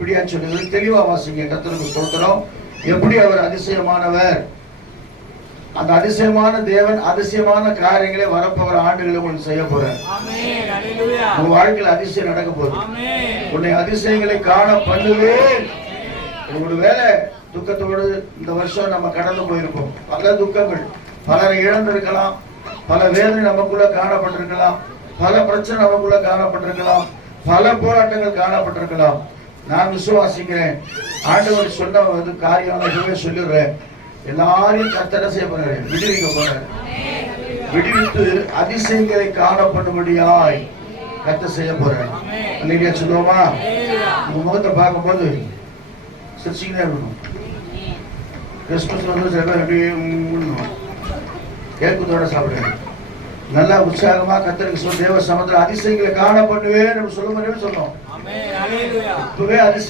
இப்படியா சொல்லுது, தெளிவா வாசிங்க. கர்த்தருக்கு ஸ்தோத்திரம். எப்படி அவர் அதிசயமானவர், அந்த அதிசயமான தேவன் அதிசயமான காரியங்களை வரப்போகிற ஆண்டுகளை உங்களுக்கு செய்ய போறார். உங்க வாழ்க்கையில் அதிசயம் நடக்க போகுது. உன்னை அதிசயங்களை காண பண்ணுவேன். ஒரு வேலை துக்கத்தோடு இந்த வருஷம் நம்ம கடந்து போயிருப்போம். பல துக்கங்கள், பலரை இழந்திருக்கலாம், பல வேதனை நமக்குள்ள காணப்பட்டிருக்கலாம், பல பிரச்சனை நமக்குள்ள காணப்பட்டிருக்கலாம், பல போராட்டங்கள் காணப்பட்டிருக்கலாம். நான் விசுவாசிக்கிறேன், ஆண்டவர் சொன்ன காரியம் சொல்லிடுறேன். எல்லாரையும் கர்த்தர் செய்ய போறாரு, விடுவிக்க போறாரு. விடுவித்து அதிசயங்களை காணப்படும்படியாய் கர்த்தர் செய்ய போறாரு. இல்லையா சொல்லுவோமா? உங்க முகத்தை பார்க்கும்போது சிரிச்சுக்கிட்டே இருக்கணும். கிறிஸ்துமஸ் வந்து சில பேர் அப்படியே கேட்கத்தோட சாப்பிடுறாரு. நல்லா உற்சாகமா கர்த்தருக்கு சொல்ல, தேவ சமுத்திர அதிசயங்களை காண பண்ணுவேன் சொல்லும். இப்பவே அதிசயம்